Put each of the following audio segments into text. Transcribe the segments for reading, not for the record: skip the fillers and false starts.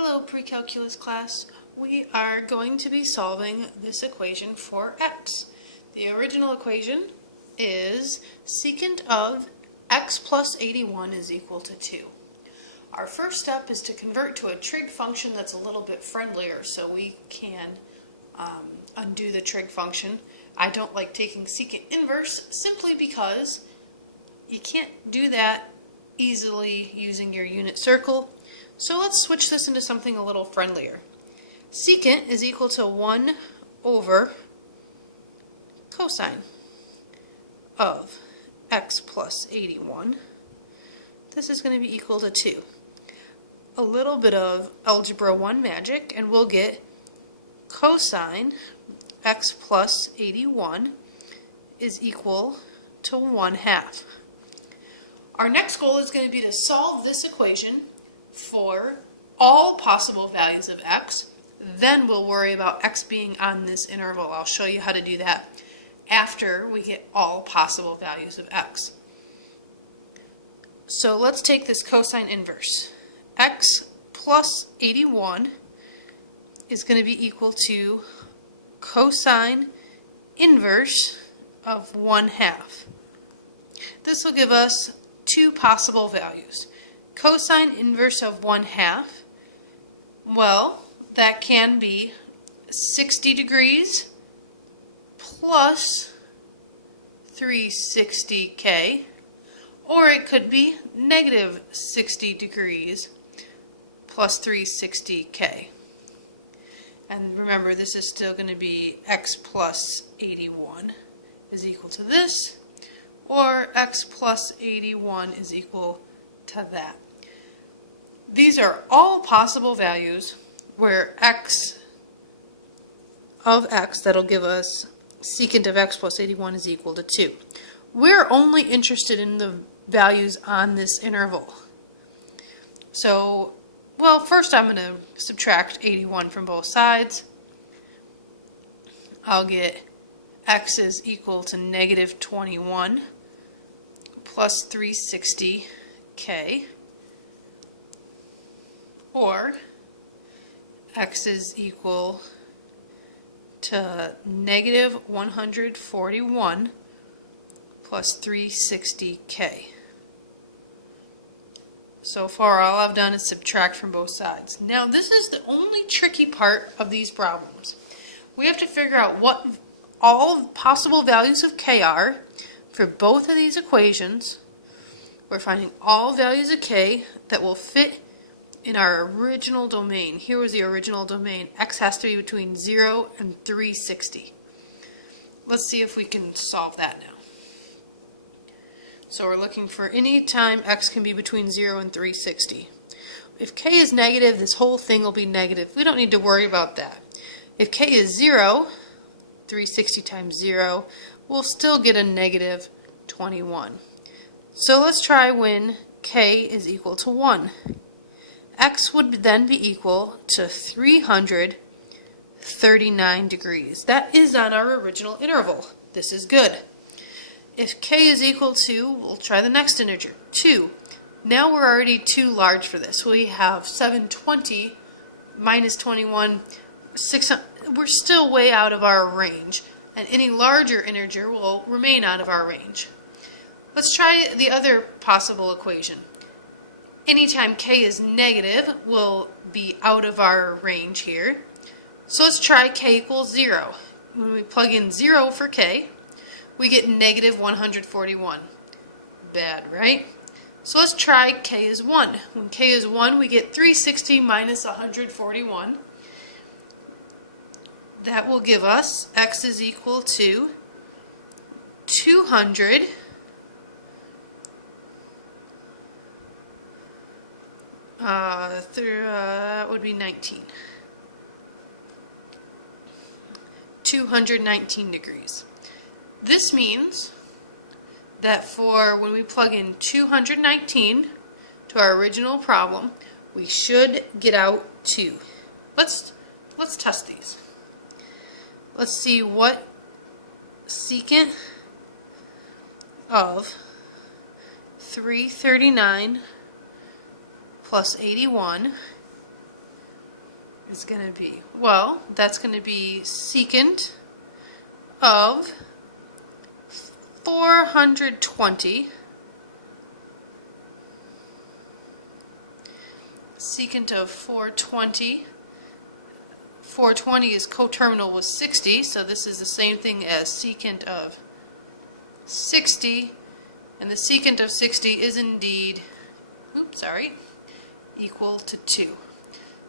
Hello, pre-calculus class. We are going to be solving this equation for x. The original equation is secant of x plus 81 is equal to 2. Our first step is to convert to a trig function that's a little bit friendlier so we can undo the trig function. I don't like taking secant inverse simply because you can't do that easily using your unit circle. So let's switch this into something a little friendlier. Secant is equal to 1 over cosine of x plus 81. This is going to be equal to 2. A little bit of algebra 1 magic and we'll get cosine x plus 81 is equal to 1/2. Our next goal is going to be to solve this equation for all possible values of x. Then we'll worry about x being on this interval. I'll show you how to do that after we get all possible values of x. So let's take this cosine inverse. X plus 81 is going to be equal to cosine inverse of 1/2. This will give us two possible values. Cosine inverse of 1/2, well, that can be 60 degrees plus 360k, or it could be negative 60 degrees plus 360k. And remember, this is still going to be x plus 81 is equal to this, or x plus 81 is equal to that. These are all possible values where x of x, that'll give us secant of x plus 81 is equal to 2. We're only interested in the values on this interval. So, well, first I'm going to subtract 81 from both sides. I'll get x is equal to negative 21 plus 360k, or x is equal to negative 141 plus 360k. So far all I've done is subtract from both sides. Now this is the only tricky part of these problems. We have to figure out what all possible values of k are for both of these equations. We're finding all values of k that will fit in our original domain. Here was the original domain. X has to be between 0 and 360. Let's see if we can solve that now. So we're looking for any time x can be between 0 and 360. If k is negative, this whole thing will be negative. We don't need to worry about that. If k is 0, 360 times 0, we'll still get a negative 21. So let's try when k is equal to 1. X would then be equal to 339 degrees. That is on our original interval. This is good. If k is equal to, we'll try the next integer, 2. Now we're already too large for this. We have 720 minus 21, 600. We're still way out of our range, and any larger integer will remain out of our range. Let's try the other possible equation. Anytime k is negative, we'll be out of our range here. So let's try k equals 0. When we plug in 0 for k, we get negative 141. Bad, right? So let's try k is 1. When k is 1, we get 360 minus 141. That will give us x is equal to 200 that would be 19. 219 degrees. This means that for when we plug in 219 to our original problem, we should get out 2. Let's test these. Let's see what secant of 339 plus 81 is going to be? Well, that's going to be secant of 420. Secant of 420. 420 is coterminal with 60, so this is the same thing as secant of 60, and the secant of 60 is indeed, equal to 2.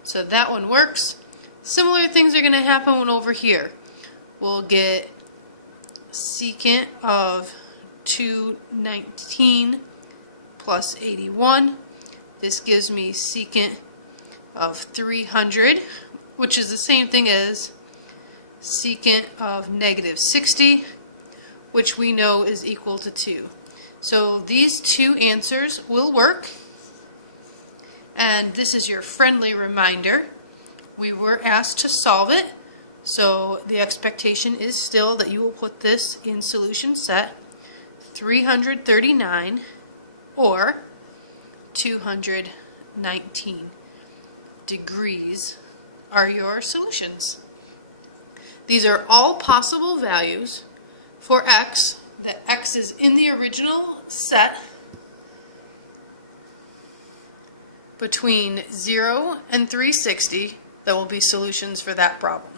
So that one works. Similar things are going to happen over here. We'll get secant of 219 plus 81. This gives me secant of 300, which is the same thing as secant of negative 60, which we know is equal to 2. So these two answers will work. And this is your friendly reminder. We were asked to solve it, so the expectation is still that you will put this in solution set. 339 or 219 degrees are your solutions. These are all possible values for x, that x is in the original set between 0 and 360, that will be solutions for that problem.